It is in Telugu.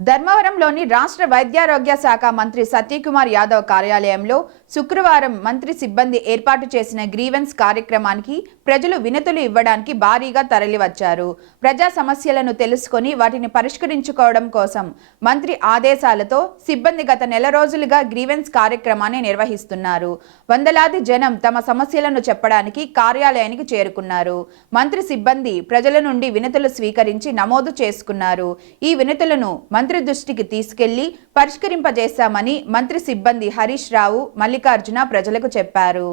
ధర్మవరంలోని రాష్ట్ర వైద్యారోగ్య శాఖ మంత్రి సత్యకుమార్ యాదవ్ కార్యాలయంలో శుక్రవారం మంత్రి సిబ్బంది ఏర్పాటు చేసిన గ్రీవెన్స్ కార్యక్రమానికి ప్రజలు వినతులు ఇవ్వడానికి భారీగా తరలివచ్చారు. ప్రజా సమస్యలను తెలుసుకొని వాటిని పరిష్కరించుకోవడం కోసం మంత్రి ఆదేశాలతో సిబ్బంది గత నెల రోజులుగా గ్రీవెన్స్ కార్యక్రమాన్ని నిర్వహిస్తున్నారు. వందలాది జనం తమ సమస్యలను చెప్పడానికి కార్యాలయానికి చేరుకున్నారు. మంత్రి సిబ్బంది ప్రజల నుండి వినతులు స్వీకరించి నమోదు చేసుకున్నారు. ఈ వినతులను మంత్రి దృష్టికి తీసుకెళ్ళి పరిష్కరింపజేశామని మంత్రి సిబ్బంది హరీష్ రావు మల్లికార్జున ప్రజలకు చెప్పారు.